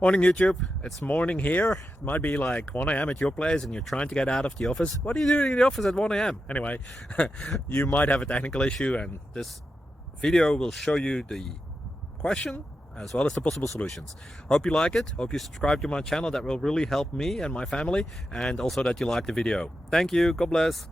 Morning YouTube, it's morning here. It might be like 1 a.m. at your place and you're trying to get out of the office. What are you doing in the office at 1 a.m.? Anyway, you might have a technical issue and this video will show you the question as well as the possible solutions. Hope you like it, hope you subscribe to my channel. That will really help me and my family, and also that you like the video. Thank you, God bless.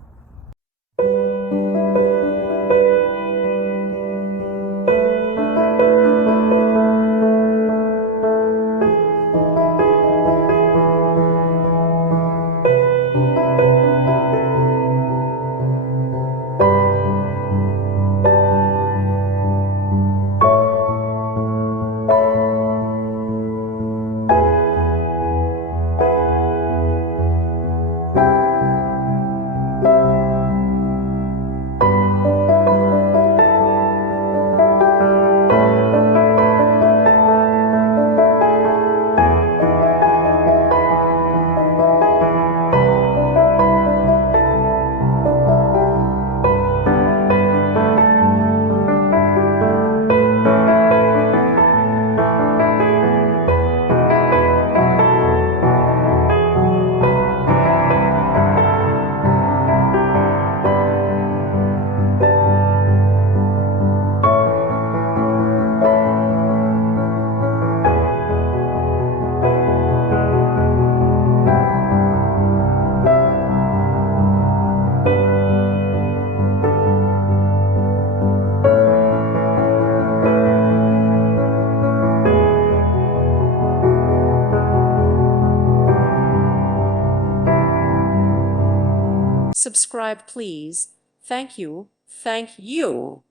Subscribe, please. Thank you. Thank you.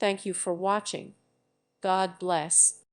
Thank you for watching. God bless.